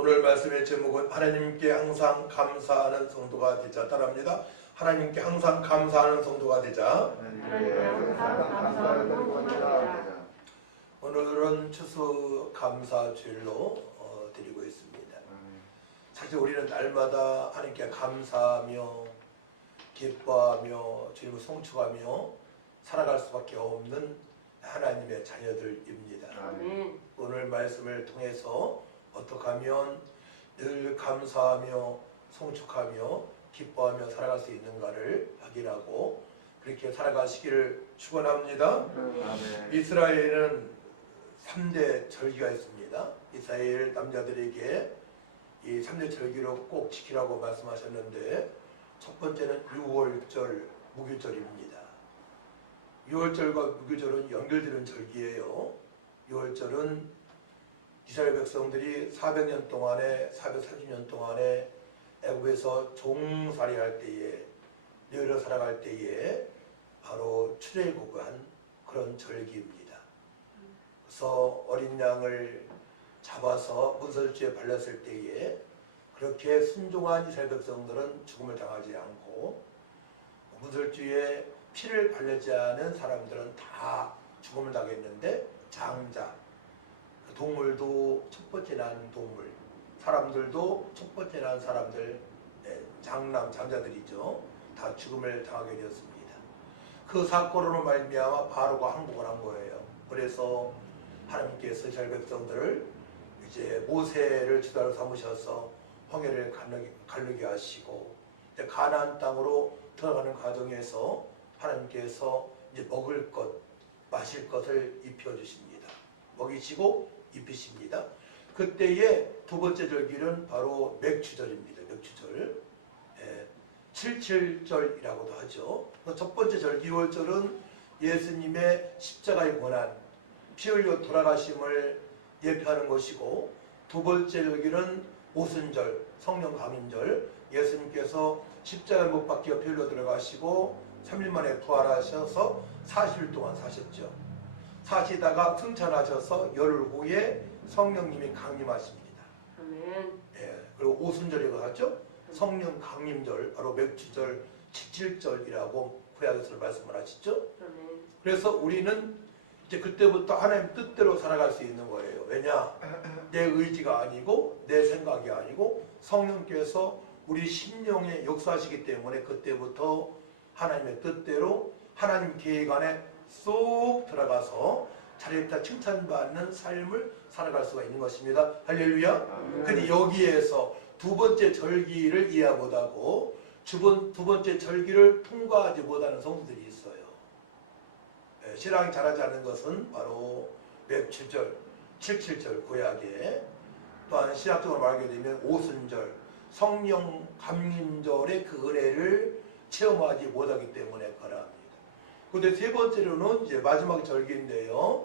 오늘 말씀의 제목은 하나님께 항상 감사하는 성도가 되자. 따라합니다. 하나님께 항상 감사하는 성도가 되자. 오늘은 추수감사주일로 드리고 있습니다. 사실 우리는 날마다 하나님께 감사하며 기뻐하며 주님을 송축하며 살아갈 수밖에 없는 하나님의 자녀들입니다. 오늘 말씀을 통해서 어떻게 하면 늘 감사하며 송축하며 기뻐하며 살아갈 수 있는가를 확인하고 그렇게 살아가시기를 축원합니다. 이스라엘은 3대 절기가 있습니다. 이스라엘 남자들에게 이 3대 절기로 꼭 지키라고 말씀하셨는데, 첫 번째는 6월절 무교절입니다. 6월절과 무교절은 연결되는 절기예요. 6월절은 이스라엘 백성들이 400년 동안에 430년 동안에 애굽에서 종살이할 때에 내려 살아갈 때에 바로 출애굽한 그런 절기입니다. 그래서 어린 양을 잡아서 문설주에 발랐을 때에 그렇게 순종한 이스라엘 백성들은 죽음을 당하지 않고, 문설주에 피를 바르지 않은 사람들은 다 죽음을 당했는데, 장자, 동물도 첫 번째 난 동물, 사람들도 첫 번째 난 사람들, 장남, 장자들이죠. 다 죽음을 당하게 되었습니다. 그 사건으로 말미암아 바로가 항복을 한 거예요. 그래서 하나님께서 이스라엘 백성들을 이제 모세를 주도로 삼으셔서 홍해를 가르게 하시고, 이제 가나안 땅으로 들어가는 과정에서 하나님께서 이제 먹을 것, 마실 것을 입혀주십니다. 먹이시고 입히십니다. 그때의 두 번째 절기는 바로 맥추절입니다. 맥추절. 77절이라고도 하죠. 첫 번째 절기 6월절은 예수님의 십자가의 고난, 피 흘려 돌아가심을 예표하는 것이고, 두 번째 절기는 오순절, 성령 강림절, 예수님께서 십자가에 못 박혀 피 흘려 돌아가시고 3일 만에 부활하셔서 40일 동안 사셨죠. 사시다가 승천하셔서 열흘 후에 성령님이 강림하십니다. 아멘. 그리고 오순절이라고 하죠. 성령 강림절, 바로 맥추절 77절이라고 구약에서 말씀을 하시죠. 아멘. 그래서 우리는 이제 그때부터 하나님 뜻대로 살아갈 수 있는 거예요. 왜냐? 내 의지가 아니고 내 생각이 아니고 성령께서 우리 심령에 역사하시기 때문에 그때부터 하나님의 뜻대로 하나님 계획 안에 쏙 들어가서 잘했다 칭찬받는 삶을 살아갈 수가 있는 것입니다. 할렐루야. 근데 여기에서 두 번째 절기를 이해 못하고 두 번째 절기를 통과하지 못하는 성도들이 있어요. 신앙이 자라지 않는 것은 바로 맥추절, 77절 구약에, 또한 신학적으로 말하게 되면 오순절, 성령 감림절의 그 은혜를 체험하지 못하기 때문에 그러합니다. 그런데 세 번째로는 이제 마지막 절기인데요.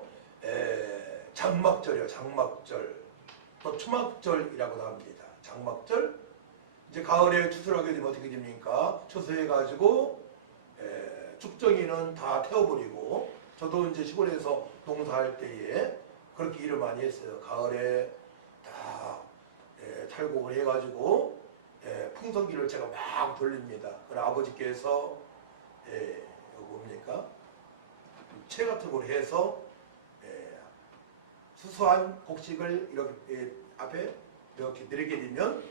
장막절이요. 장막절. 또 초막절이라고도 합니다. 장막절. 이제 가을에 추수를 하게 되면 어떻게 됩니까? 추수해가지고 쭉정이는 다 태워버리고, 저도 이제 시골에서 농사할 때에 그렇게 일을 많이 했어요. 가을에 다 탈곡을 해가지고 풍성기를 제가 막 돌립니다. 그럼 아버지께서 이거 뭡니까? 채 같은 걸 해서 수수한 곡식을 이렇게 앞에 이렇게 내리게 되면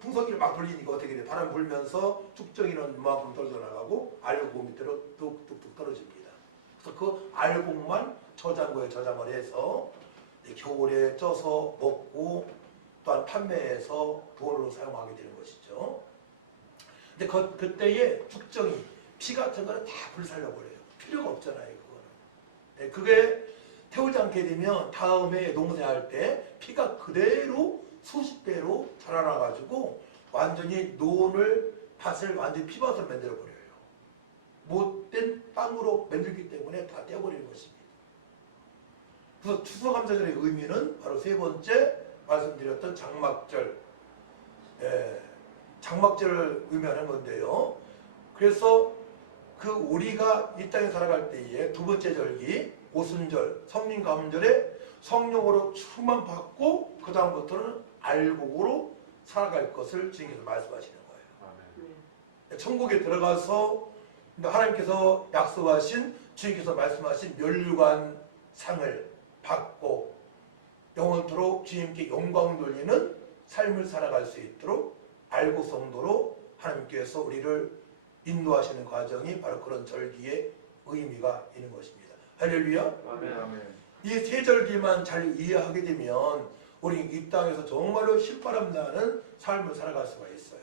풍성기를 막 돌리니까 어떻게 돼? 바람 불면서 쭉정이는 이만큼 떨어져 나가고 알곡 밑으로 뚝뚝뚝 떨어집니다. 그래서 그 알곡만 저장을 해서 겨울에 쪄서 먹고 또한 판매해서 돈으로 사용하게 되는 것이죠. 근데 그때의 쭉정이 피 같은 거는 다 불살려버려요. 필요가 없잖아요, 그거는. 그게 태우지 않게 되면 다음에 농사할 때 피가 그대로 수십 배로 자라나가지고 완전히 밭을 완전히 피밭으로 만들어버려요. 못된 빵으로 만들기 때문에 다 떼어버리는 것입니다. 그래서 추수감사절의 의미는 바로 세 번째 말씀드렸던 장막절, 장막절을 의미하는 건데요. 그래서 우리가 이 땅에 살아갈 때에 두 번째 절기 오순절, 성령 가문절에 성령으로 충만받고 그 다음부터는 알곡으로 살아갈 것을 주님께서 말씀하시는 거예요. 천국에 들어가서 하나님께서 약속하신, 주님께서 말씀하신 멸류관 상을 받고 영원토록 주님께 영광 돌리는 삶을 살아갈 수 있도록 알고 성도로 하나님께서 우리를 인도하시는 과정이 바로 그런 절기의 의미가 있는 것입니다. 할렐루야. 아멘. 이 세 절기만 잘 이해하게 되면 우리 이 땅에서 정말로 신바람 나는 삶을 살아갈 수가 있어요.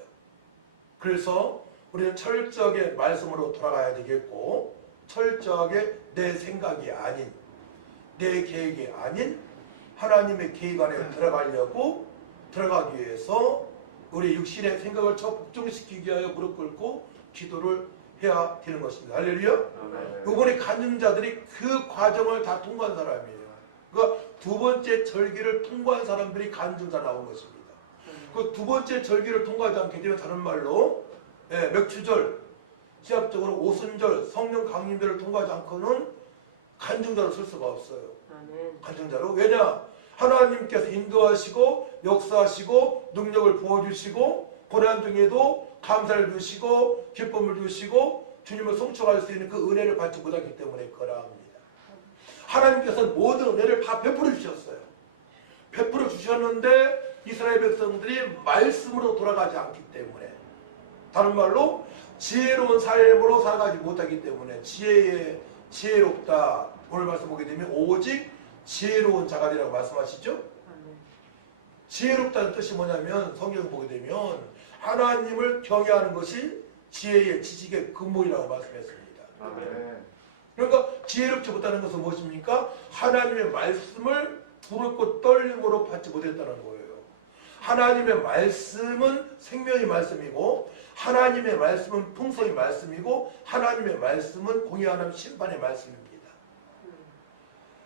그래서 우리는 철저하게 말씀으로 돌아가야 되겠고, 철저하게 내 생각이 아닌, 내 계획이 아닌 하나님의 계획 안에 들어가기 위해서 우리 육신의 생각을 복종시키기 위하여 무릎 꿇고 기도를 해야 되는 것입니다. 할렐루야. 이번에 간증자들이 그 과정을 다 통과한 사람이에요. 그러니까 두 번째 절기를 통과한 사람들이 간증자 나온 것입니다. 그 두 번째 절기를 통과하지 않게 되면 다른 말로 맥추절, 시합적으로 오순절, 성령 강림절을 통과하지 않고는 간증자로 쓸 수가 없어요. 간증자로. 왜냐? 하나님께서 인도하시고 역사하시고 능력을 부어주시고 고난 중에도 감사를 주시고 기쁨을 주시고 주님을 송축할 수 있는 그 은혜를 받지 못하기 때문에 그러합니다. 하나님께서는 모든 은혜를 다 베풀어 주셨어요. 베풀어 주셨는데 이스라엘 백성들이 말씀으로 돌아가지 않기 때문에, 다른 말로 지혜로운 삶으로 살아가지 못하기 때문에 지혜롭다. 오늘 말씀 보게 되면 오직 지혜로운 자가 되라고 말씀하시죠. 지혜롭다는 뜻이 뭐냐면 성경을 보게 되면 하나님을 경외하는 것이 지혜의 지식의 근본이라고 말씀했습니다. 그러니까 지혜롭지 못하는 것은 무엇입니까? 하나님의 말씀을 부르고 떨림으로 받지 못했다는 거예요. 하나님의 말씀은 생명의 말씀이고, 하나님의 말씀은 풍성의 말씀이고, 하나님의 말씀은 공의하는 심판의 말씀입니다.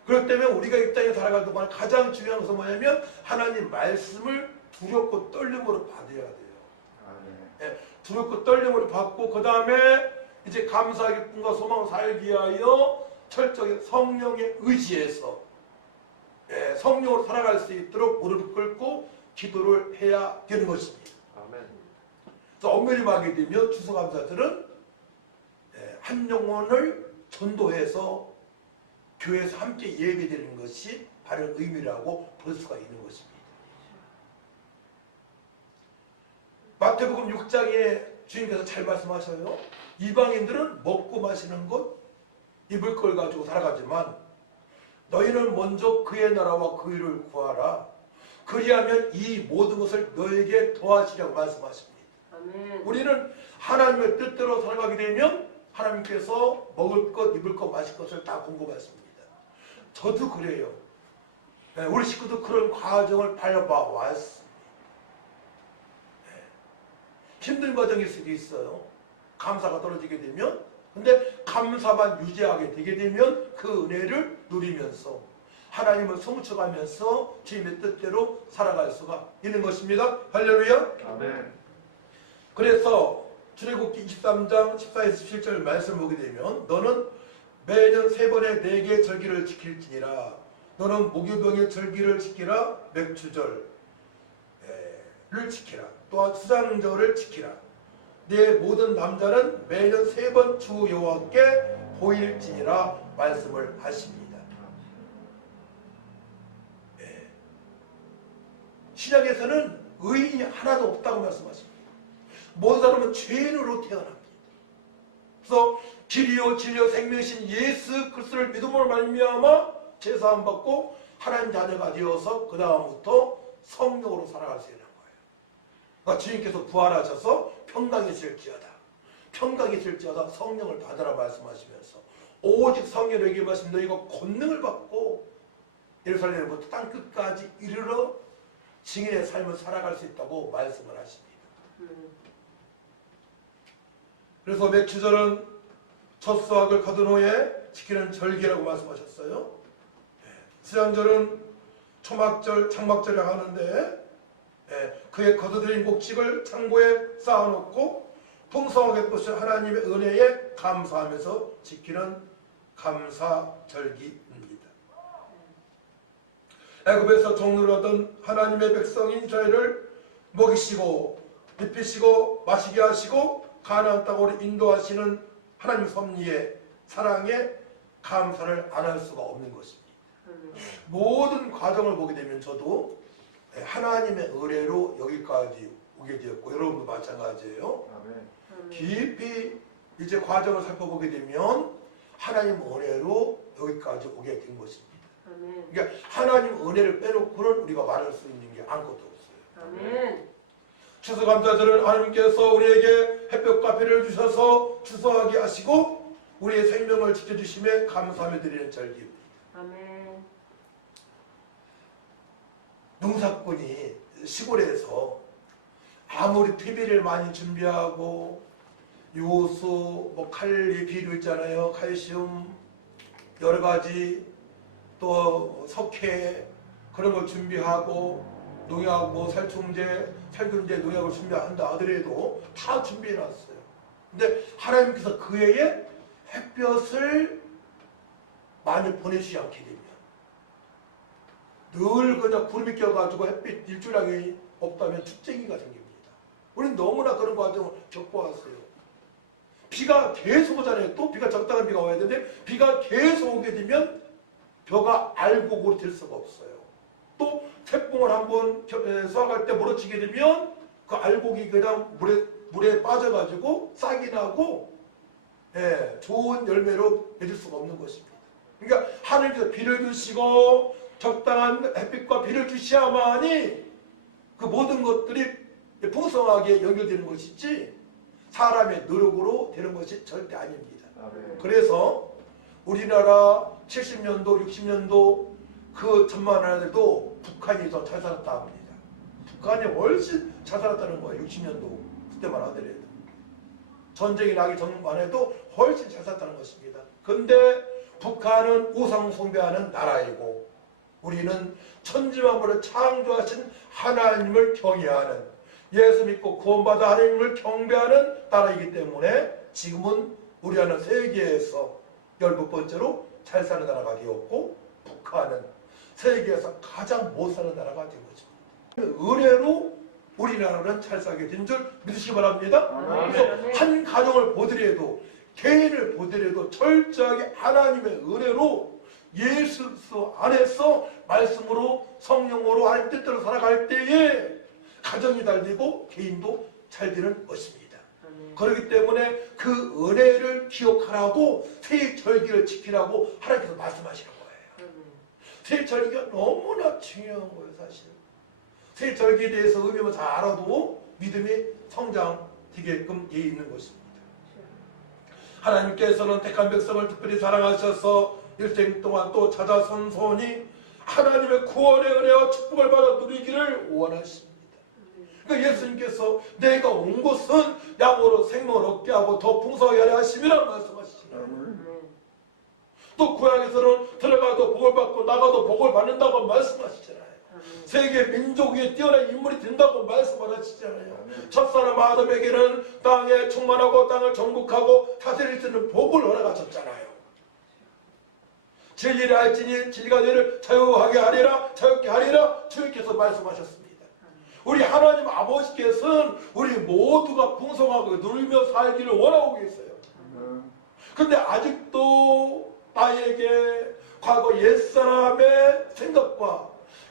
그렇기 때문에 우리가 이 땅에 살아갈 동안 가장 중요한 것은 뭐냐면 하나님 말씀을 두렵고 떨림으로 받아야 돼요. 두렵고 떨림으로 받고 그 다음에 이제 감사, 기쁨과 소망을 살기 위하여 철저히 성령에 의지해서 성령으로 살아갈 수 있도록 무릎을 꿇고 기도를 해야 되는 것입니다. 그래서 엄밀히 말하게 되면 추수감사들은 한 영혼을 전도해서 교회에서 함께 예배드리는 것이 바른 의미라고 볼 수가 있는 것입니다. 마태복음 6장에 주님께서 잘 말씀하셔요. 이방인들은 먹고 마시는 것, 입을 걸 가지고 살아가지만 너희는 먼저 그의 나라와 그 일을 구하라. 그리하면 이 모든 것을 너에게 더하시려고 말씀하십니다. 아멘. 우리는 하나님의 뜻대로 살아가게 되면 하나님께서 먹을 것, 입을 것, 마실 것을 다 공급하십니다. 저도 그래요. 우리 식구도 그런 과정을 밟아 왔습니다. 힘든 과정일 수도 있어요. 감사가 떨어지게 되면. 근데 감사만 유지하게 되게 되면 그 은혜를 누리면서 하나님을 송축하면서 주님의 뜻대로 살아갈 수가 있는 것입니다. 할렐루야. 아멘. 그래서 출애굽기 23장 14에서 17절 말씀을 보게 되면 너는 매년 3번의 4개의 절기를 지킬지니라. 너는 무교병의 절기를 지키라. 맥추절을 지키라. 또한 수장절을 지키라. 내 모든 남자는 매년 3번 주 여호와께 보일지니라 말씀을 하십니다. 신약에서는 의인이 하나도 없다고 말씀하십니다. 모든 사람은 죄인으로 태어납니다. 그래서 길이요 진리요 생명이신 예수 그리스도를 믿음으로 말미암아 제사함 받고 하나님 자녀가 되어서 그 다음부터 성령으로 살아갈 수 있는 거예요. 그러니까 주님께서 부활하셔서 평강이 있을지어다. 평강이 있을지어다 성령을 받으라 말씀하시면서 오직 성령에게 말씀 너희가 권능을 받고 예루살렘부터 땅끝까지 이르러 증인의 삶을 살아갈 수 있다고 말씀을 하십니다. 그래서 맥추절은 첫 수확을 거둔 후에 지키는 절기라고 말씀하셨어요. 수장절은 초막절, 장막절이라고 하는데 그의 거두들인 곡식을 창고에 쌓아놓고 풍성하게 뻗으신 하나님의 은혜에 감사하면서 지키는 감사 절기입니다. 애굽에서 종로를 하던 하나님의 백성인 이스라엘을 먹이시고 입히시고 마시게 하시고 가나안 땅으로 인도하시는 하나님 섭리에 사랑에 감사를 안 할 수가 없는 것입니다. 모든 과정을 보게 되면 저도 하나님의 은혜로 여기까지 오게 되었고 여러분도 마찬가지예요. 깊이 이제 과정을 살펴보게 되면 하나님 은혜로 여기까지 오게 된 것입니다. 그러니까 하나님 은혜를 빼놓고는 우리가 말할 수 있는 게 아무것도 없어요. 추수감사절은 하나님께서 우리에게 햇볕과 비를 주셔서 추수하게 하시고 우리의 생명을 지켜주심에 감사하며 드리는 절기입니다. 농사꾼이 시골에서 아무리 퇴비를 많이 준비하고 요소, 칼리, 비료 있잖아요. 칼슘, 여러 가지 또 석회 그런 걸 준비하고 농약, 살충제, 살균제, 농약을 준비한다 하더라도 다 준비해놨어요. 근데 하나님께서 그 해에 햇볕을 많이 보내주지 않게 되면 늘 그냥 구름이 껴가지고 햇빛 일주일이 없다면 축쟁이가 생깁니다. 우리는 너무나 그런 과정을 겪어왔어요. 비가 계속 오잖아요. 또 비가 적당한 비가 와야 되는데 비가 계속 오게 되면 벼가 알곡으로 될 수가 없어요. 또 태풍을 한번 수확할 때 몰아치게 되면 그 알곡이 그냥 물에 빠져가지고 싹이 나고 좋은 열매로 맺을 수가 없는 것입니다. 그러니까 하늘께서 비를 주시고 적당한 햇빛과 비를 주셔야만이 그 모든 것들이 풍성하게 연결되는 것이지 사람의 노력으로 되는 것이 절대 아닙니다. 그래서 우리나라 70년도, 60년도 그 천만 원에도 북한이 더 잘 살았다 합니다. 북한이 훨씬 잘 살았다는 거예요. 60년도 그때만 하더라도. 전쟁이 나기 전만 해도 훨씬 잘 살았다는 것입니다. 근데 북한은 우상 숭배하는 나라이고 우리는 천지만물을 창조하신 하나님을 경외하는 예수 믿고 구원받아 하나님을 경배하는 나라이기 때문에 지금은 우리나라는 세계에서 12번째로 잘 사는 나라가 되었고 북한은 세계에서 가장 못 사는 나라가 된 것입니다. 은혜로 우리나라는 잘 살게 된 줄 믿으시기 바랍니다. 그래서 한 가정을 보더라도 개인을 보더라도 철저하게 하나님의 은혜로 예수 안에서 말씀으로 성령으로 하나님 뜻대로 살아갈 때에 가정이 잘 되고 개인도 잘 되는 것입니다. 그렇기 때문에 그 은혜를 기억하라고 새 절기를 지키라고 하나님께서 말씀하시는 거예요. 새 절기가 너무나 중요한 거예요. 사실 새 절기에 대해서 의미만 잘 알아도 믿음이 성장되게끔 돼 있는 것입니다. 하나님께서는 택한 백성을 특별히 사랑하셔서 일생 동안 또 찾아 선손이 하나님의 구원의 은혜와 축복을 받아 누리기를 원하십니다. 그러니까 예수님께서 내가 온 것은 양으로 생명을 얻게 하고 더 풍성하게 하려 하심이라고 말씀하시잖아요. 또 구약에서는 들어가도 복을 받고 나가도 복을 받는다고 말씀하시잖아요. 세계 민족 위에 뛰어난 인물이 된다고 말씀하시잖아요. 첫사람 아담에게는 땅에 충만하고 땅을 정복하고 다스릴 수 있는 복을 허락하셨잖아요. 진리를 알지니 진리가 너희를 자유하게 하리라 자유케 하리라 주님께서 말씀하셨습니다. 우리 하나님 아버지께서는 우리 모두가 풍성하고 누리며 살기를 원하고 계세요. 근데 아직도 나에게 과거 옛사람의 생각과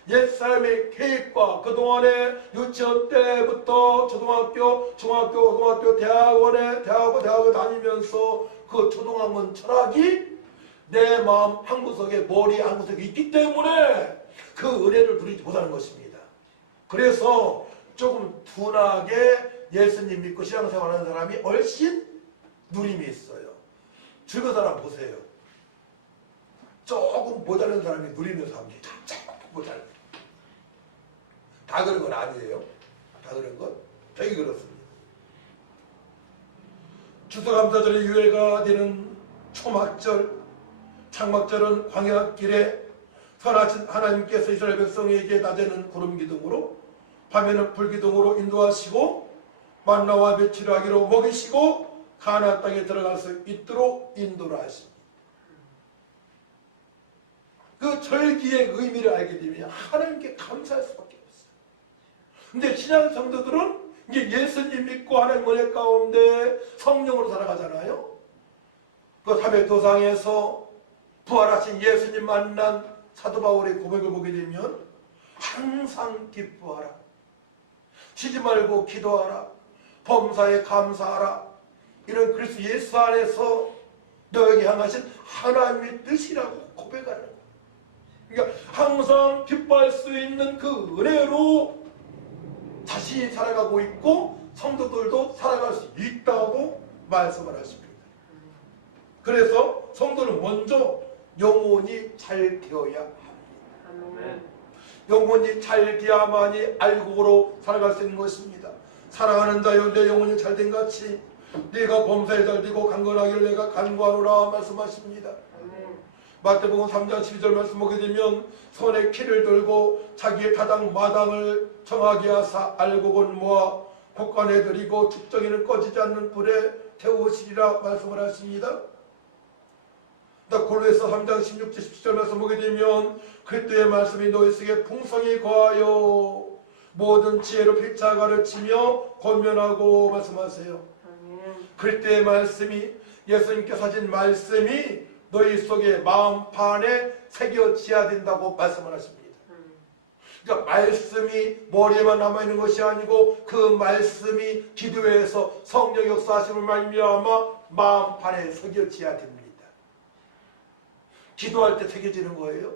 옛사람의 계획과 그동안에 유치원 때부터 초등학교, 중학교, 고등학교, 대학원에 다니면서 그 초등학문 철학이 내 마음 한구석에 머리 한구석에 있기 때문에 그 은혜를 누리지 못하는 것입니다. 그래서 조금 둔하게 예수님 믿고 신앙생활하는 사람이 훨씬 누림이 있어요. 주변 사람 보세요. 조금 모자란 사람이 누리면서 합니다. 조금 모자란. 다 그런 건 아니에요. 다 그런 건 되게 그렇습니다. 추수감사절의 유예가 되는 초막절, 창막절은 광야길에 선하신 하나님께서 이스라엘 백성에게 낮에는 구름 기둥으로 밤에는 불 기둥으로 인도하시고 만나와 며칠 하기로 먹이시고 가나안 땅에 들어갈 수 있도록 인도를 하십니다. 그 절기의 의미를 알게 되면 하나님께 감사할 수밖에 없어요. 근데 신앙 성도들은 이제 예수님 믿고 하나님 은혜 가운데 성령으로 살아가잖아요. 그 삼위토상에서 부활하신 예수님 만난 사도 바울의 고백을 보게 되면 항상 기뻐하라, 쉬지 말고 기도하라, 범사에 감사하라, 이런 그리스도 예수 안에서 너에게 향하신 하나님의 뜻이라고 고백하는 거예요. 그러니까 항상 기뻐할 수 있는 그 은혜로 자신이 살아가고 있고 성도들도 살아갈 수 있다고 말씀을 하십니다. 그래서 성도는 먼저 영혼이 잘 되어야 합니다. 영혼이 잘 되어야만이 알곡으로 살아갈 수 있는 것입니다. 사랑하는 자여, 내 영혼이 잘된 같이 네가 범사에 잘되고 강건하기를 내가 간구하노라 말씀하십니다. 마태복음 3장 12절 말씀 보게 되면 손에 키를 들고 자기의 타당 마당을 정하게 하사 알곡은 모아 곳간에 들이고 죽정이는 꺼지지 않는 불에 태우시리라 말씀을 하십니다. 골로새서 3장 16절 17절 말씀 보게 되면 그때의 말씀이 너희 속에 풍성히 거하여 모든 지혜로 피차 가르치며 권면하고 말씀하세요. 그때의 말씀이 예수님께서 하신 말씀이 너희 속에 마음판에 새겨져야 된다고 말씀을 하십니다. 그러니까 말씀이 머리에만 남아있는 것이 아니고 그 말씀이 기도에서 성령 역사하심을 말미암아 마음판에 새겨져야 됩니다. 기도할 때 새겨지는 거예요.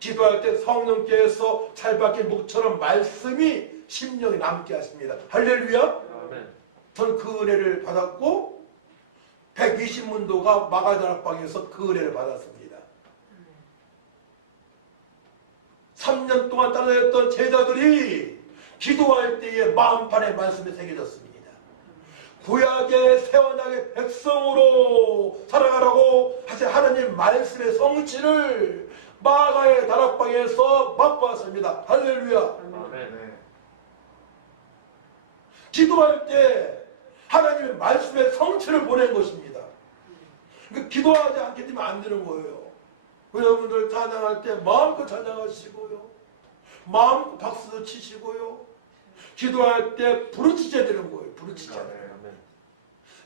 기도할 때 성령께서 찰박힌 목처럼 말씀이 심령에 남게 하십니다. 할렐루야. 저는 그 은혜를 받았고 120문도가 마가다락방에서 그 은혜를 받았습니다. 3년 동안 따라다녔던 제자들이 기도할 때에 마음판에 말씀이 새겨졌습니다. 구약의 새언약의 백성으로 살아가라고 하신 하나님 말씀의 성취를 마가의 다락방에서 맛보았습니다. 할렐루야. 기도할 때 하나님의 말씀의 성취를 보낸 것입니다. 그러니까 기도하지 않게 되면 안 되는 거예요. 여러분들 찬양할 때 마음껏 찬양하시고요, 마음껏 박수도 치시고요, 기도할 때 부르짖어야 되는 거예요. 부르짖어야 돼요.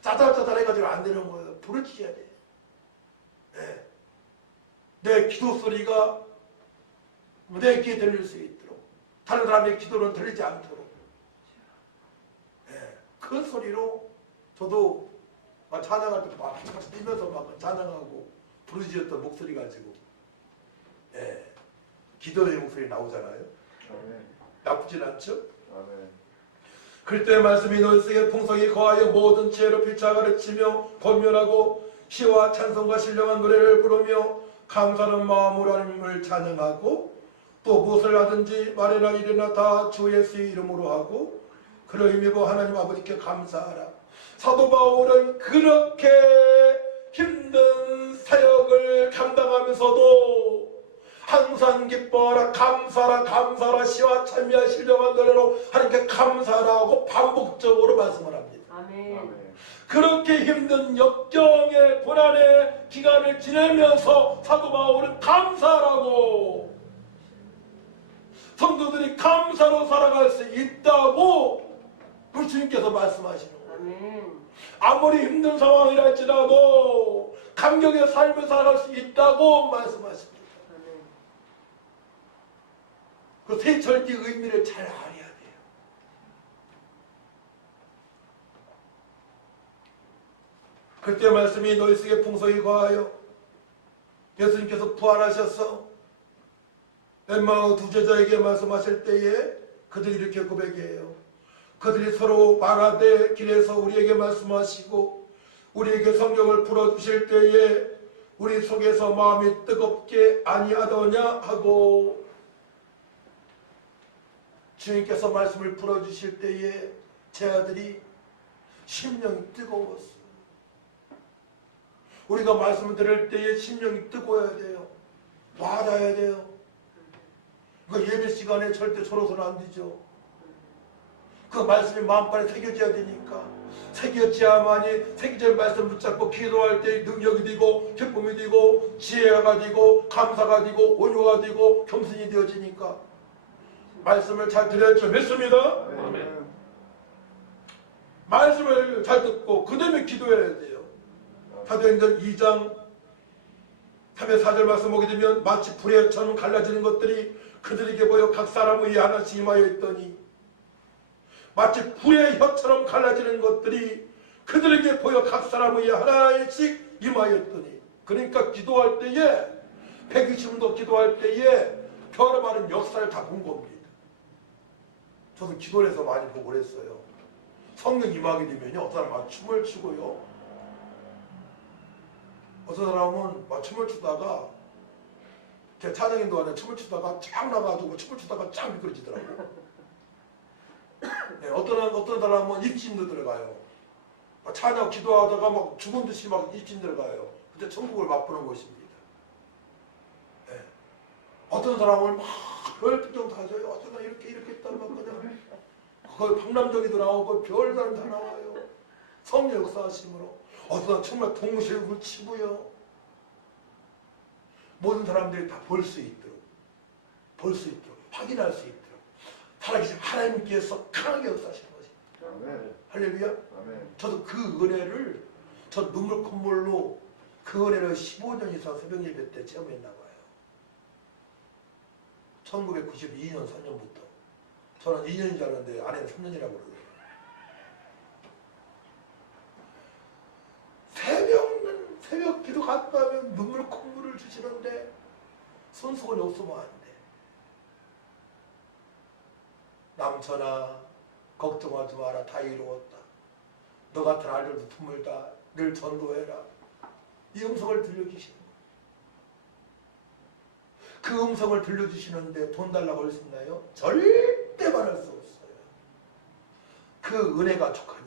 짜잘짜잘 해가지고 안 되는 거예요. 부르짖어야 돼. 네. 내 기도 소리가 내 귀에 들릴 수 있도록, 다른 사람의 기도는 들리지 않도록, 네. 큰 소리로 저도 찬양할 때 막 같이 뛰면서 막 찬양하고 부르짖었던 목소리 가지고, 네. 기도의 목소리 나오잖아요. 나쁘진 않죠? 그때 말씀이 너희 속에 풍성히 거하여 모든 지혜로 피차 가르치며 권면하고 시와 찬송과 신령한 노래를 부르며 감사하는 마음으로 하나님을 찬양하고 또 무엇을 하든지 말이나 일이나 다 주 예수의 이름으로 하고 그를 힘입어 하나님 아버지께 감사하라. 사도 바울은 그렇게 힘든 사역을 감당하면서도 항상 기뻐하라, 감사하라, 감사하라, 시와 찬미와 신령한 노래로 하나님께 감사하라고 반복적으로 말씀을 합니다. 아멘. 그렇게 힘든 역경의 고난의 기간을 지내면서 사도 바울은 감사하라고, 성도들이 감사로 살아갈 수 있다고 그 주님께서 말씀하시는 거예요. 아멘. 아무리 힘든 상황이라 할지라도 감격의 삶을 살아갈 수 있다고 말씀하십니다. 그 세절기 의미를 잘 알아야 돼요. 그때 말씀이 너희 속에 풍성히 거하여, 예수님께서 부활하셔서 엠마오 두 제자에게 말씀하실 때에 그들이 이렇게 고백해요. 그들이 서로 말하되 길에서 우리에게 말씀하시고 우리에게 성경을 풀어주실 때에 우리 속에서 마음이 뜨겁게 아니하더냐 하고, 주님께서 말씀을 풀어주실 때에 제 아들이 심령이 뜨거웠어요. 우리가 말씀을 들을 때에 심령이 뜨거워야 돼요. 와닿아야 돼요. 그 예배 시간에 절대 서로서는 안 되죠. 그 말씀이 마음판에 새겨져야 되니까. 새겨져야만이 새겨진 말씀을 붙잡고 기도할 때 능력이 되고 기쁨이 되고 지혜가 되고 감사가 되고 온유가 되고 겸손이 되어지니까. 말씀을 잘 들어야 줄 믿습니다. 아멘. 말씀을 잘 듣고 그 다음에 기도해야 돼요. 사도행전 2장 3의 4절 말씀 보게 되면 마치 불의 혀처럼 갈라지는 것들이 그들에게 보여 각 사람 위에 하나씩 임하여 있더니, 마치 불의 혀처럼 갈라지는 것들이 그들에게 보여 각 사람 위에 하나씩 임하였더니. 그러니까 기도할 때에 120도 기도할 때에 여러 많은 역사를 다 본 겁니다. 저도 기도를 해서 많이 보고 그랬어요. 성령 임하게 되면요, 어떤 사람은 막 춤을 추고요, 어떤 사람은 막 춤을 추다가 제 찬양인도 안에 춤을 추다가 쫙 나가지고 춤을 추다가 쫙 미끄러지더라고요. 네, 어떤 사람은 입진도 들어가요. 막 찬양 기도하다가 막 죽은 듯이 막 입진 들어가요. 그때 천국을 맛보는 것입니다. 네. 어떤 사람은 막 별표정 다 져요. 어떤 사람 이렇게 했다가 막 그냥 거의 박람정이도 나오고 별사람 다 나와요. 성령 역사하심으로. 어떤 사람 정말 동실을 치고요. 모든 사람들이 다 볼 수 있도록, 확인할 수 있도록 살아계신 하나님께서 강하게 역사하시는 것입니다. 아멘. 할렐루야. 아멘. 저도 그 은혜를, 저 눈물 콧물로 그 은혜를 15년 이상 새벽 예배 때 체험했나 봐요. 1992년 3년부터. 저는 2년인 줄 알았는데 아내는 3년이라고 그러더라고요. 새벽 기도 갔다 하면 눈물 콧물을 주시는데 손수건이 없으면 안 돼. 남천아, 걱정하지 마라. 다 이루었다. 너 같은 아들도 드물다. 늘 전도해라. 이 음성을 들려주시는 거예요. 그 음성을 들려주시는데 돈 달라고 할 수 있나요? 절대 말할 수 없어요. 그 은혜가 족하니까.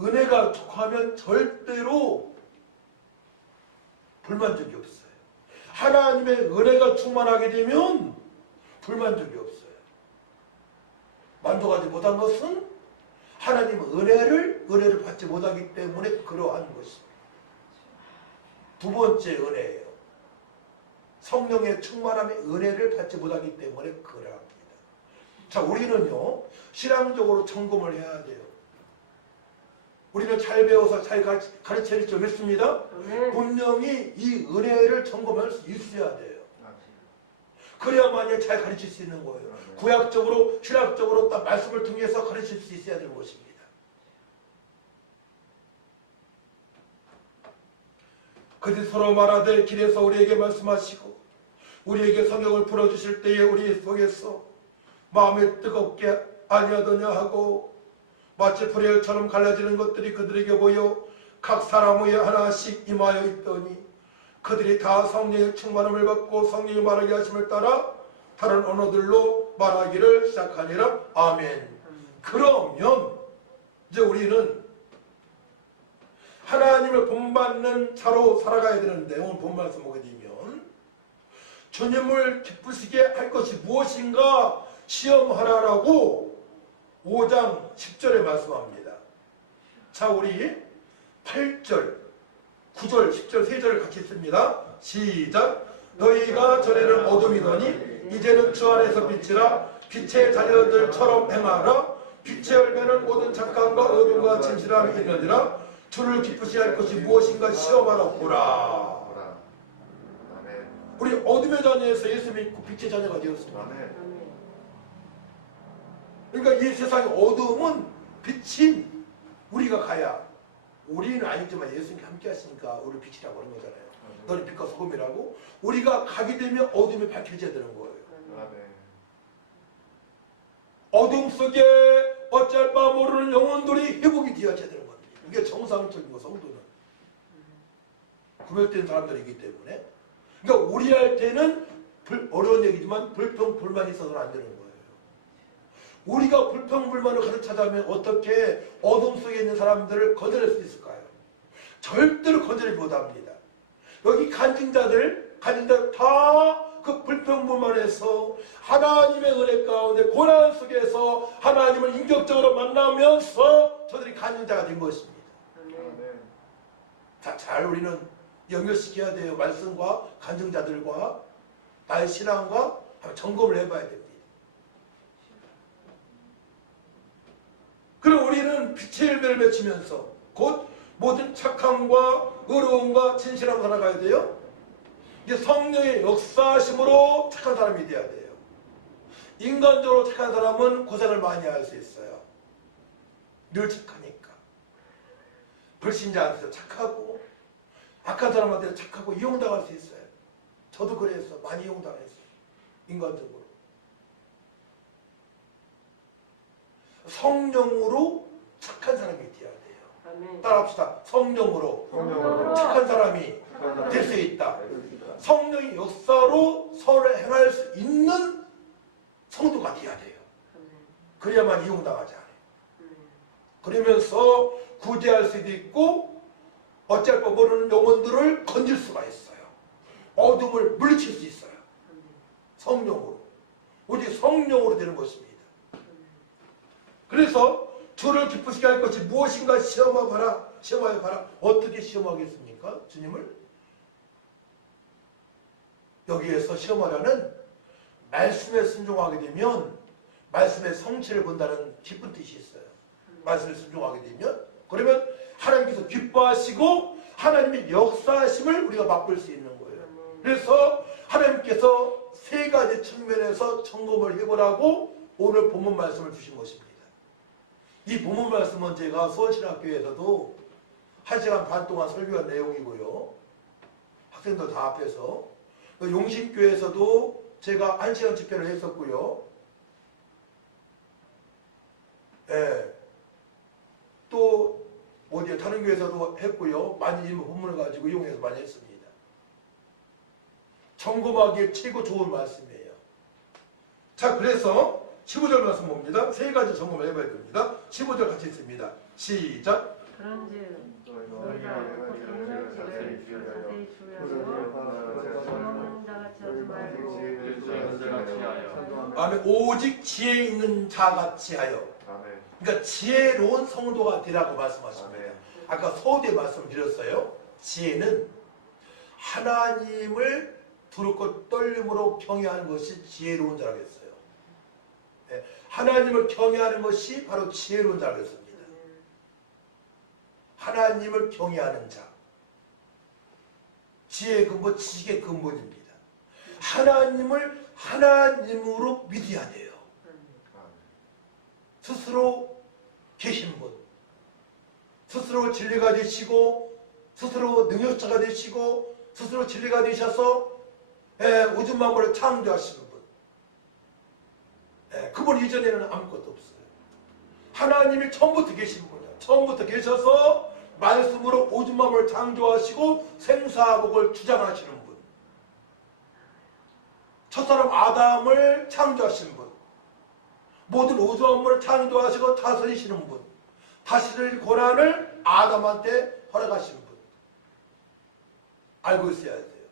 은혜가 족하면 절대로 불만족이 없어요. 하나님의 은혜가 충만하게 되면 불만족이 없어요. 만족하지 못한 것은 하나님의 은혜를 받지 못하기 때문에 그러한 것입니다. 두 번째 은혜예요. 성령의 충만함의 은혜를 받지 못하기 때문에 그러합니다. 자, 우리는요, 신앙적으로 점검을 해야 돼요. 우리는 잘 배워서 잘 가르쳐야 좀 했습니다. 분명히 이 은혜를 점검할 수 있어야 돼요. 그래야만이 잘 가르칠 수 있는 거예요. 구약적으로, 신학적으로 딱 말씀을 통해서 가르칠 수 있어야 되는 것입니다. 그들이 서로 말하되 길에서 우리에게 말씀하시고 우리에게 성경을 풀어주실 때에 우리 속에서 마음이 뜨겁게 아니하더냐 하고, 마치 불의 혀처럼 갈라지는 것들이 그들에게 보여 각 사람 위에 하나씩 임하여 있더니, 그들이 다 성령의 충만함을 받고 성령이 말하게 하심을 따라 다른 언어들로 말하기를 시작하니라. 아멘. 그러면 이제 우리는 하나님을 본받는 자로 살아가야 되는데, 오늘 본 말씀 보게 되면 주님을 기쁘시게 할 것이 무엇인가 시험하라라고 5장 10절에 말씀합니다. 자, 우리 8절, 9절, 10절, 3절을 같이 읽습니다. 시작. 너희가 전에는 어둠이더니 이제는 주 안에서 빛이라. 빛의 자녀들처럼 행하라. 빛의 열매는 모든 착함과 어둠과 진실함이 있느니라. 주를 기쁘시게 할 것이 무엇인가 시험하라 보라. 우리 어둠의 자녀에서 예수 믿고 빛의 자녀가 되었습니다. 그러니까 이 세상의 어둠은 빛인 우리가 가야, 우리는 아니지만 예수님이 함께 하시니까 우리 빛이라고 하는 거잖아요. 너는 빛과 소금이라고. 우리가 가게 되면 어둠이 밝혀져야 되는 거예요. 어둠 속에 어찌할 바 모르는 영혼들이 회복이 되어져야 되는 겁니다. 이게 정상적인 거, 성도는. 구별된 사람들이기 때문에. 그러니까 우리 할 때는 어려운 얘기지만 불평불만이 있어서는 안 되는 거예요. 우리가 불평불만을 가득 차자면 어떻게 어둠 속에 있는 사람들을 건져낼 수 있을까요? 절대로 건져내지 못합니다. 여기 간증자들 다 그 불평불만에서 하나님의 은혜 가운데 고난 속에서 하나님을 인격적으로 만나면서 저들이 간증자가 된 것입니다. 자, 잘 우리는 연결시켜야 돼요. 말씀과 간증자들과 나의 신앙과 점검을 해봐야 됩니다. 그럼 우리는 빛의 열매를 맺히면서 곧 모든 착함과 의로움과 진실함을 살아가야 돼요. 이제 성령의 역사심으로 착한 사람이 돼야 돼요. 인간적으로 착한 사람은 고생을 많이 할 수 있어요. 늘 착하니까. 불신자한테 착하고 악한 사람한테 착하고 이용당할 수 있어요. 저도 그랬어. 많이 이용당했어요. 인간적으로. 성령으로 착한 사람이 되어야 돼요. 따라합시다. 성령으로 착한 사람이 될 수 있다. 성령의 역사로 선을 행할 수 있는 성도가 되어야 돼요. 그래야만 이용당하지 않아요. 그러면서 구제할 수도 있고 어쩔 바 모르는 영혼들을 건질 수가 있어요. 어둠을 물리칠 수 있어요. 성령으로. 오직 성령으로 되는 것입니다. 그래서 주를 기쁘시게 할 것이 무엇인가 시험하여 봐라. 어떻게 시험하겠습니까? 주님을? 여기에서 시험하라는 말씀에 순종하게 되면 말씀의 성취를 본다는 깊은 뜻이 있어요. 말씀에 순종하게 되면 그러면 하나님께서 기뻐하시고 하나님의 역사하심을 우리가 맛볼 수 있는 거예요. 그래서 하나님께서 세 가지 측면에서 점검을 해보라고 오늘 본문 말씀을 주신 것입니다. 이 본문 말씀은 제가 수원신학교에서도 1시간 반 동안 설교한 내용이고요. 학생들 다 앞에서 용신교에서도 제가 1시간 집회를 했었고요. 예. 또 어디에 다른 교회에서도 했고요. 많이 본문을 가지고 이용해서 많이 했습니다. 점검하기에 최고 좋은 말씀이에요. 자, 그래서 15절 말씀 봅니다. 세 가지 점검을 해봐야 됩니다. 15절 같이 있습니다. 시작. 그런즉 너희가 알고 듣는 지를 자세히 주의하여 성령은 자같이 하지 말고 아멘. 오직 지혜 있는 자같이 하여. 그러니까 지혜로운 성도가 되라고 말씀하십니다. 아까 서두에 말씀드렸어요. 지혜는 하나님을 두렵고 떨림으로 경외하는 것이 지혜로운 자라고 했어요. 네. 하나님을 경외하는 것이 바로 지혜로운 자라고 했습니다. 하나님을 경외하는 자. 지혜의 근본, 지식의 근본입니다. 하나님을 하나님으로 믿어야 돼요. 스스로 계신 분, 스스로 진리가 되시고 스스로 능력자가 되시고 스스로 진리가 되셔서 우주 만물을 창조하시는 분, 그분 이전에는 아무것도 없어요. 하나님이 처음부터 계신 분이에요. 처음부터 계셔서 말씀으로 우주 만물을 창조하시고 생사복을 주장하시는 분, 첫사람 아담을 창조하신 분, 모든 우주 만물을 창조하시고 다스리시는 분, 다스릴 권한을 아담한테 허락하신 분. 알고 있어야 돼요.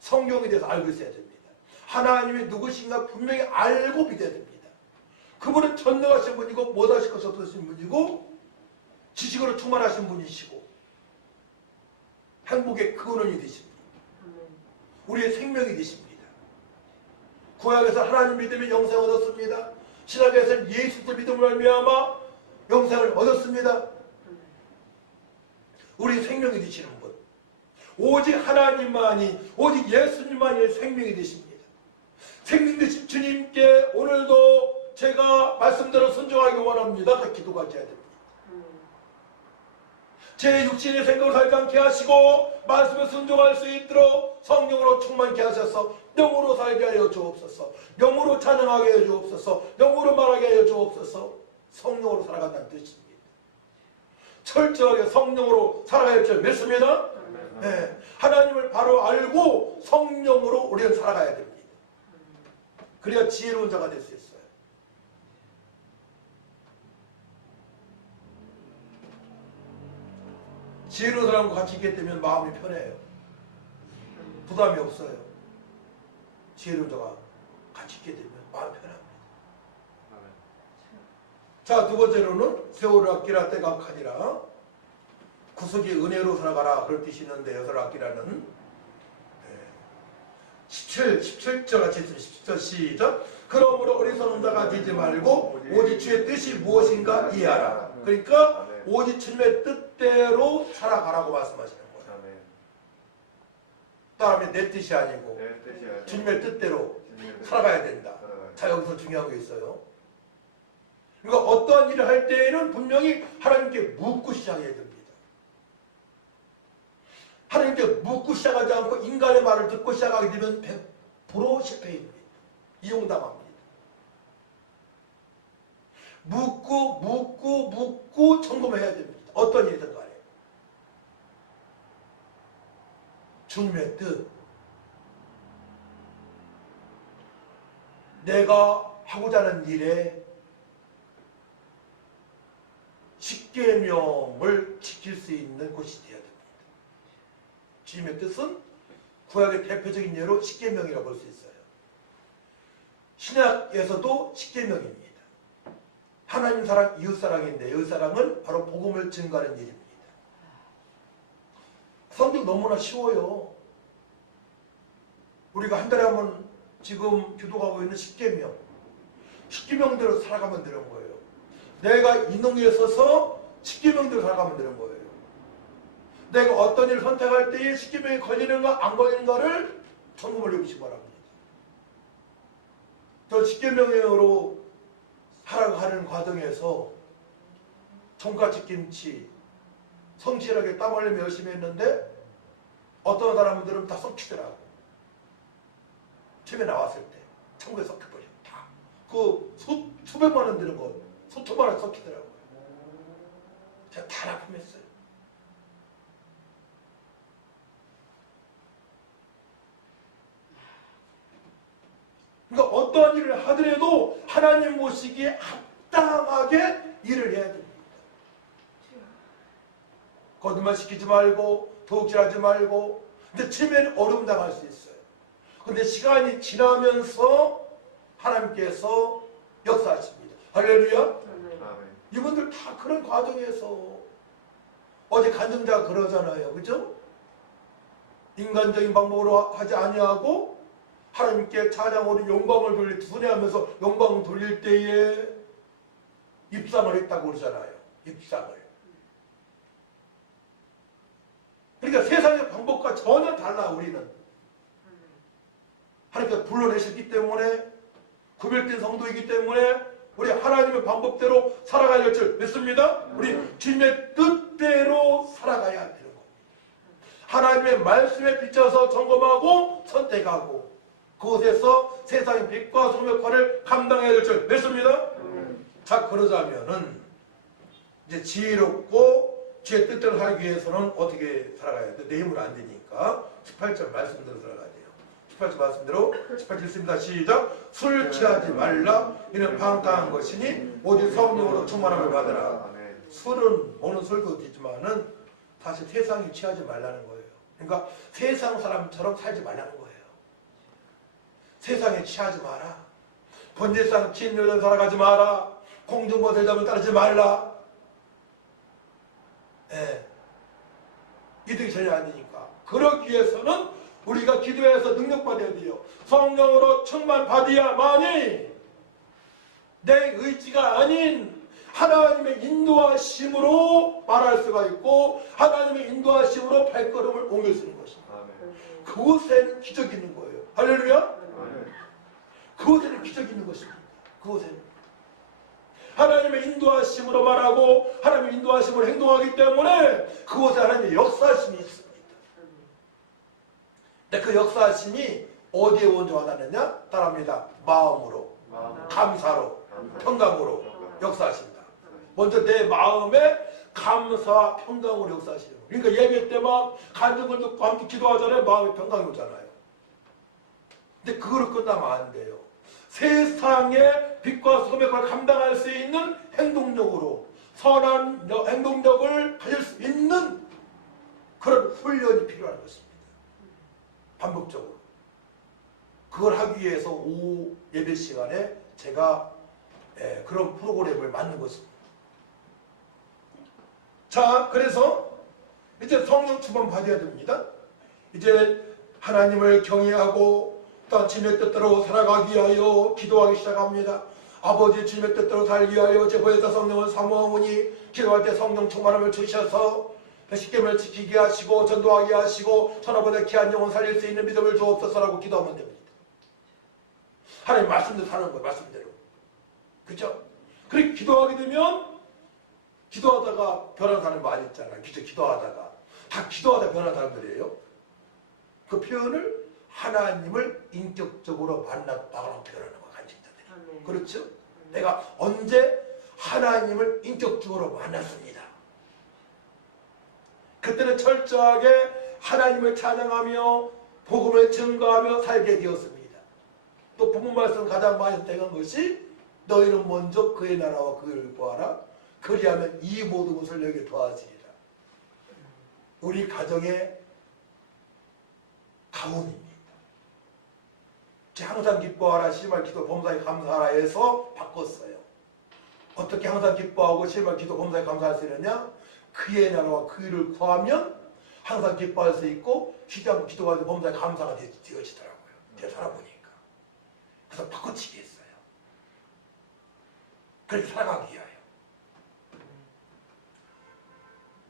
성경에 대해서 알고 있어야 됩니다. 하나님이 누구신가 분명히 알고 믿어야 됩니다. 그분은 전능하신 분이고 못하실 것이 없으신 분이고 지식으로 충만하신 분이시고 행복의 근원이 되신 분, 우리의 생명이 되십니다. 구약에서 하나님 믿으면 영생 얻었습니다. 신약에서는 예수도 믿음으로 말미암아 영생을 얻었습니다. 우리 생명이 되시는 분, 오직 하나님만이, 오직 예수님만이 생명이 되십니다. 생명 되신 주님께 오늘도 제가 말씀대로 순종하기 원합니다. 그 기도가 해야 됩니다. 제 육신의 생각을 살지 않게 하시고 말씀에 순종할 수 있도록 성령으로 충만케 하셔서 영으로 살게 하여 주옵소서. 영으로 찬양하게 하여 주옵소서. 영으로 말하게 하여 주옵소서. 성령으로 살아간다는 뜻입니다. 철저하게 성령으로 살아가야 할 줄 믿습니다. 네. 하나님을 바로 알고 성령으로 우리는 살아가야 됩니다. 그래야 지혜로운 자가 될 수 있어요. 지혜로운 사람과 같이 있게 되면 마음이 편해요. 부담이 없어요. 지혜로운 자가 같이 있게 되면 마음 편합니다. 아멘. 자, 두 번째로는 세월을 아끼라 때가 악하니라. 구속이 은혜로 살아가라 그런 뜻이 있는데 여설 아끼라는 17절 같이 있습니다. 17절 시작. 그러므로 어리석은 자가 되지 말고 오직 주의 뜻이 무엇인가 이해하라. 그러니까 오직 주님의 뜻대로 살아가라고 말씀하시는 거예요. 아멘. 따라하면 내 뜻이 아니고 내 뜻이 아니라 주님의 뜻대로 주님의 살아가야 된다. 살아가야 자, 여기서 중요한 게 있어요. 그러니까 어떠한 일을 할 때에는 분명히 하나님께 묻고 시작해야 됩니다. 하나님께 묻고 시작하지 않고 인간의 말을 듣고 시작하게 되면 100% 실패입니다. 이용당합니다. 묻고 점검해야 됩니다. 어떤 일이든 간에. 주님의 뜻, 내가 하고자 하는 일에 십계명을 지킬 수 있는 곳이 되어야 됩니다. 주님의 뜻은 구약의 대표적인 예로 십계명이라고 볼 수 있어요. 신약에서도 십계명입니다. 하나님 사랑, 이웃 사랑인데 이웃 사랑은 바로 복음을 증거하는 일입니다. 성경 너무나 쉬워요. 우리가 한 달에 한 번 지금 교독하고 있는 십계명, 십계명대로 살아가면 되는 거예요. 내가 인능에 있어서 십계명대로 살아가면 되는 거예요. 내가 어떤 일을 선택할 때에 십계명이 걸리는가 안 걸리는가를 점검을 해보시기 바랍니다. 저 십계명으로 살아가는 과정에서 총각집 김치 성실하게 땀 흘리며 열심히 했는데 어떤 사람들은 다 썩히더라고. 처음에 나왔을 때 천국에 썩혀버려. 다. 그 수백만 원 드는 거 수천만 원 썩히더라고요. 제가 다 납품했어요. 그러니까 어떠한 일을 하더라도 하나님 보시기에 합당하게 일을 해야 됩니다. 거짓말 시키지 말고 도둑질하지 말고. 근데 처음에는 어려움 당할 수 있어요. 근데 시간이 지나면서 하나님께서 역사하십니다. 할렐루야. 아멘. 이분들 다 그런 과정에서 어제 간증자가 그러잖아요. 그죠? 인간적인 방법으로 하지 아니하고 하나님께 찬양으로 영광을 돌릴 순회하면서 영광을 돌릴 때에 입상을 했다고 그러잖아요. 입상을. 그러니까 세상의 방법과 전혀 달라. 우리는 하나님께서 불러내셨기 때문에 구별된 성도이기 때문에 우리 하나님의 방법대로 살아가야 할 줄 믿습니다. 우리 주님의 뜻대로 살아가야 되는 겁니다. 하나님의 말씀에 비춰서 점검하고 선택하고 그곳에서 세상의 빛과 소금의 역할을 감당해야 될 줄 믿습니다. 자, 그러자면은 이제 지혜롭고 주의 뜻대로 살기 위해서는 어떻게 살아가야 돼? 내 힘으로 안 되니까 18절 말씀대로 살아가야 돼요. 18절 말씀대로 18절 읽습니다. 시작. 술 취하지 말라. 이는 방탕한 것이니 오직 성령으로 충만함을 받으라. 술은 먹는 술도 있지만은 사실 세상에 취하지 말라는 거예요. 그러니까 세상 사람처럼 살지 말라는 거예요. 세상에 취하지 마라. 번제상 취인 여자 살아가지 마라. 공중보세자을 따르지 말라. 예. 이득이 전혀 안 되니까. 그러기 위해서는 우리가 기도해서 능력받아야 돼요. 성령으로 충만받아야만이 내 의지가 아닌 하나님의 인도하심으로 말할 수가 있고 하나님의 인도하심으로 발걸음을 옮길 수 있는 것입니다. 그곳에는 기적이 있는 거예요. 할렐루야. 그곳에는 기적이 있는 것입니다. 그곳에는 하나님의 인도하심으로 말하고 하나님의 인도하심으로 행동하기 때문에 그곳에 하나님의 역사하심이 있습니다. 근데 그 역사하심이 어디에 먼저 와닿느냐? 따라합니다. 마음으로, 감사로, 평강으로 역사하신다. 먼저 내 마음에 감사와 평강으로 역사하시는 거예요. 그러니까 예배 때 막 간증을 듣고 함께 기도하잖아요. 마음에 평강이 오잖아요. 근데 그거로 끝나면 안 돼요. 세상의 빛과 소금의 걸 감당할 수 있는 행동력으로 선한 행동력을 가질 수 있는 그런 훈련이 필요한 것입니다. 반복적으로. 그걸 하기 위해서 오후 예배 시간에 제가 그런 프로그램을 만든 것입니다. 자, 그래서 이제 성령 충만 받아야 됩니다. 이제 하나님을 경외하고 또 주님의 뜻대로 살아가기 위하여 기도하기 시작합니다. 아버지 주님의 뜻대로 살기 위하여 제보에서 성령을 사모하오니 기도할 때 성령 충만함을 주셔서 십계명을 지키게 하시고 전도하게 하시고 천하보다 귀한 영혼 살릴 수 있는 믿음을 주옵소서라고 기도하면 됩니다. 하나님 말씀대로 사는 거예요. 말씀대로. 그렇죠? 그렇게 기도하게 되면 기도하다가 변한 사람 많이 있잖아요. 그죠? 기도하다가 다 기도하다 변한 사람들이에요. 그 표현을 하나님을 인격적으로 만났다고 표현하는 거예요. 간증자들이. 그렇죠? 내가 언제 하나님을 인격적으로 만났습니다. 그때는 철저하게 하나님을 찬양하며 복음을 증거하며 살게 되었습니다. 또 본문 말씀 가장 많이 선택한 것이 너희는 먼저 그의 나라와 그를 구하라. 그리하면 이 모든 것을 너에게 더하시리라. 우리 가정의 가문입니다. 항상 기뻐하라 실말 기도 범사에 감사하라 해서 바꿨어요. 어떻게 항상 기뻐하고 실말 기도 범사에 감사할 수 있느냐? 그의 나라와 그 일을 구하면 항상 기뻐할 수 있고 쉬지 않고 기도하고 범사에 감사가 되어지더라고요. 제가 살아보니까. 그래서 바꿔치기 했어요. 그렇게 살아가기 위하여.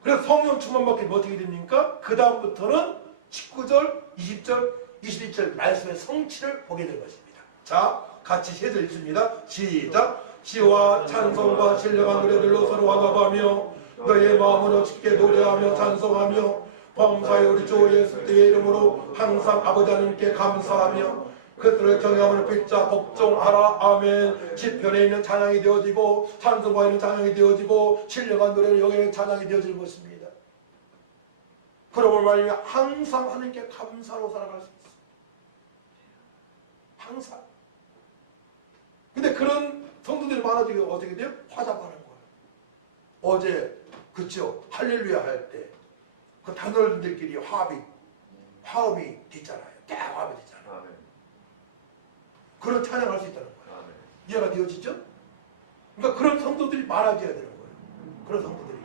그래서 성령 충만 받기면 어떻게 됩니까? 그 다음부터는 19절, 20절, 21절 말씀의 성취를 보게 될 것입니다. 자, 같이 세 절 읽습니다. 시작! 시와 찬송과 신령한 노래들로 서로 화답하며 너의 마음으로 주께 노래하며 찬송하며 범사의 우리 주 예수 그리스도의 이름으로 항상 아버지 하나님께 감사하며 그들을 경외함을 빌자 복종하라. 아멘. 시편에 있는 찬양이 되어지고 찬송가에 있는 찬양이 되어지고 신령한 노래는 영예의 찬양이 되어질 것입니다. 그러므로 말이면 항상 하나님께 감사로 살아갈 수 있어요. 항상. 근데 그런 성도들이 많아지게 어떻게 돼요? 화답하는 거예요. 어제 그쵸? 할렐루야 할 때 그 단원들끼리 화음이 됐잖아요. 화음이 됐잖아요. 그런 찬양할 수 있다는 거예요. 이해가 되어지죠? 그러니까 그런 성도들이 많아져야 되는 거예요. 그런 성도들이.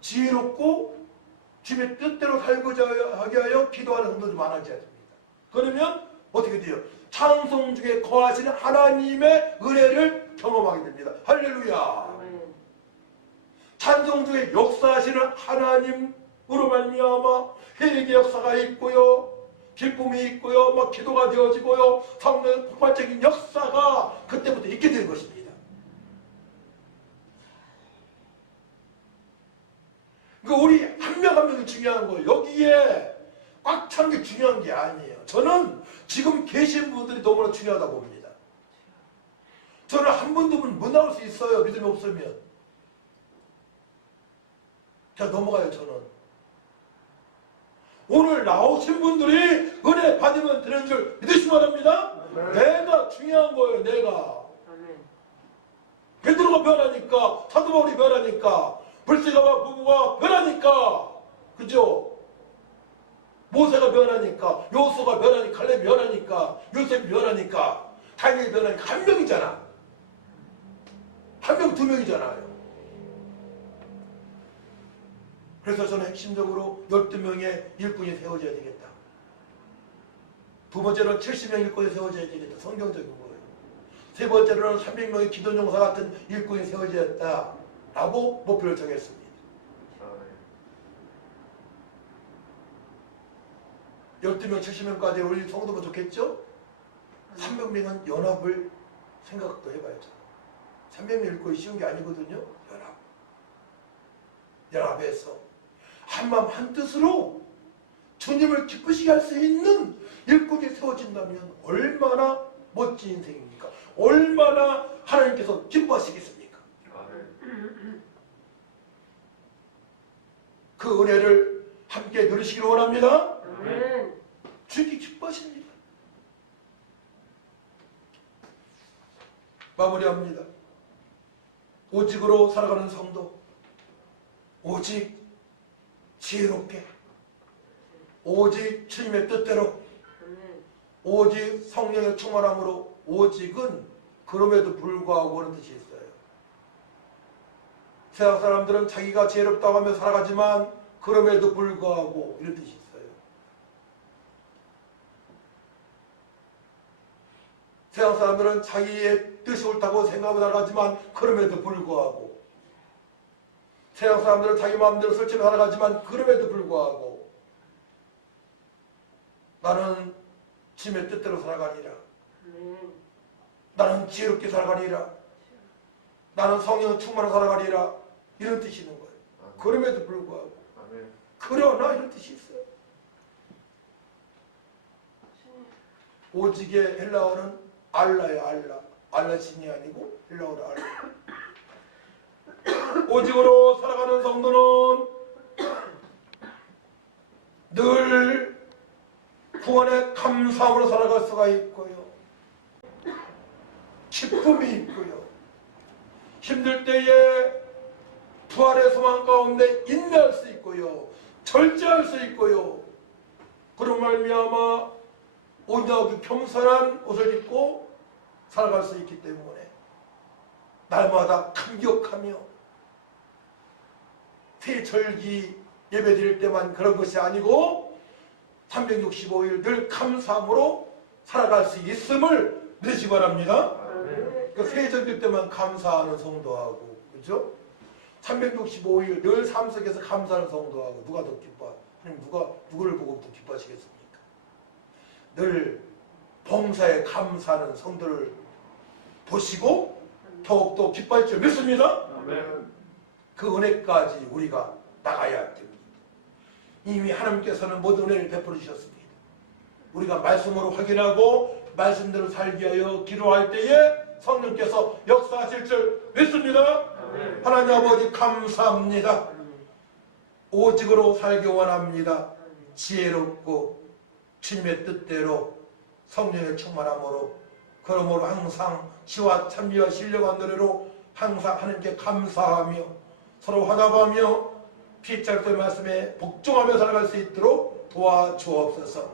지혜롭고 주님의 뜻대로 살고자 하게 하여 기도하는 성도들이 많아져야 됩니다. 그러면 어떻게 돼요? 찬송 중에 거하시는 하나님의 은혜를 경험하게 됩니다. 할렐루야. 찬송 중에 역사하시는 하나님으로 말미암아 회개의 역사가 있고요. 기쁨이 있고요. 막 기도가 되어지고요. 성령의 폭발적인 역사가 그때부터 있게 되는 것입니다. 그러니까 우리 한 명 한 명이 중요한 거예요. 여기에 꽉 찬 게 중요한 게 아니에요. 저는 지금 계신 분들이 너무나 중요하다 봅니다. 저는 한 분 두 분 못 나올 수 있어요. 믿음이 없으면. 자, 넘어가요. 저는. 오늘 나오신 분들이 은혜 받으면 되는 줄 믿으시기 바랍니다. 내가 중요한 거예요. 내가. 베드로가 변하니까, 사도 바울이 변하니까, 불세가와 부부가 변하니까, 그죠? 모세가 변하니까, 요수가 변하니까, 칼렙이 변하니까, 요셉이 변하니까, 다니엘이 변하니까 한 명이잖아. 한 명, 두 명이잖아요. 그래서 저는 핵심적으로 12명의 일꾼이 세워져야 되겠다. 두 번째로는 70명 일꾼이 세워져야 되겠다. 성경적인 거예요. 세 번째로는 300명의 기도용사 같은 일꾼이 세워져야겠다라고 목표를 정했습니다. 12명, 70명까지 우리 성도가 좋겠죠? 300명은 연합을 생각도 해봐야죠. 300명 일꾼이 쉬운 게 아니거든요. 연합해서 한마음 한뜻으로 주님을 기쁘시게 할 수 있는 일꾼이 세워진다면 얼마나 멋진 인생입니까? 얼마나 하나님께서 기뻐하시겠습니까? 그 은혜를 함께 누리시기를 원합니다. 주님이 기뻐하십니다. 마무리합니다. 오직으로 살아가는 성도, 오직 지혜롭게, 오직 주님의 뜻대로 오직 성령의 충만함으로, 오직은 그럼에도 불구하고 그런 뜻이 있어요. 세상 사람들은 자기가 지혜롭다고 하며 살아가지만 그럼에도 불구하고 이런 뜻이 있어요. 세상 사람들은 자기의 뜻이 옳다고 생각하고 살아가지만 그럼에도 불구하고, 세상 사람들은 자기 마음대로 설치며 살아가지만 그럼에도 불구하고 나는 주님의 뜻대로 살아가니라. 나는 지혜롭게 살아가니라. 나는 성령 충만하게 살아가니라. 이런 뜻이 있는 거예요. 그럼에도 불구하고. 그러나 이런 뜻이 있어요. 오직의 헬라어는 알라예요. 알라. 알라 신이 아니고 헬라어로 알라. 오직으로 살아가는 성도는 늘 구원의 감사함으로 살아갈 수가 있고요. 기쁨이 있고요. 힘들 때에 부활의 소망 가운데 인내할 수 있고요. 절제할 수 있고요. 그런 말미암아 온전하고 겸손한 옷을 입고 살아갈 수 있기 때문에 날마다 감격하며 세절기 예배 드릴 때만 그런 것이 아니고 365일 늘 감사함으로 살아갈 수 있음을 믿으시기 바랍니다. 그 세절기 때만 감사하는 성도하고, 그죠? 365일 늘 삶 속에서 감사하는 성도하고 누가 더 기뻐? 하나님 누구를 보고 더 기뻐하시겠습니까? 늘 봉사에 감사하는 성도를 보시고 더욱더 기뻐할 줄 믿습니다. 그 은혜까지 우리가 나가야 됩니다. 이미 하나님께서는 모든 은혜를 베풀어 주셨습니다. 우리가 말씀으로 확인하고 말씀대로 살기 위하여 기도할 때에 성령께서 역사하실 줄 믿습니다. 하나님 아버지 감사합니다. 오직으로 살기 원합니다. 지혜롭고 주님의 뜻대로 성령의 충만함으로, 그러므로 항상 시와 찬미와 신령한 노래로 항상 하나님께 감사하며 서로 화답하며 피차의 말씀에 복종하며 살아갈 수 있도록 도와주옵소서.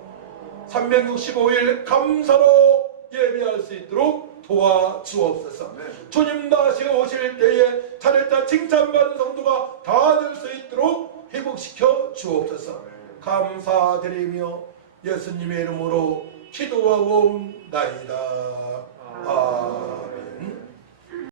365일 감사로 예배할 수 있도록 도와주옵소서. 주님 다시 오실 때에 차례차 칭찬받는 성도가 다 될 수 있도록 회복시켜 주옵소서. 감사드리며 예수님의 이름으로 기도하옵나이다. 아멘.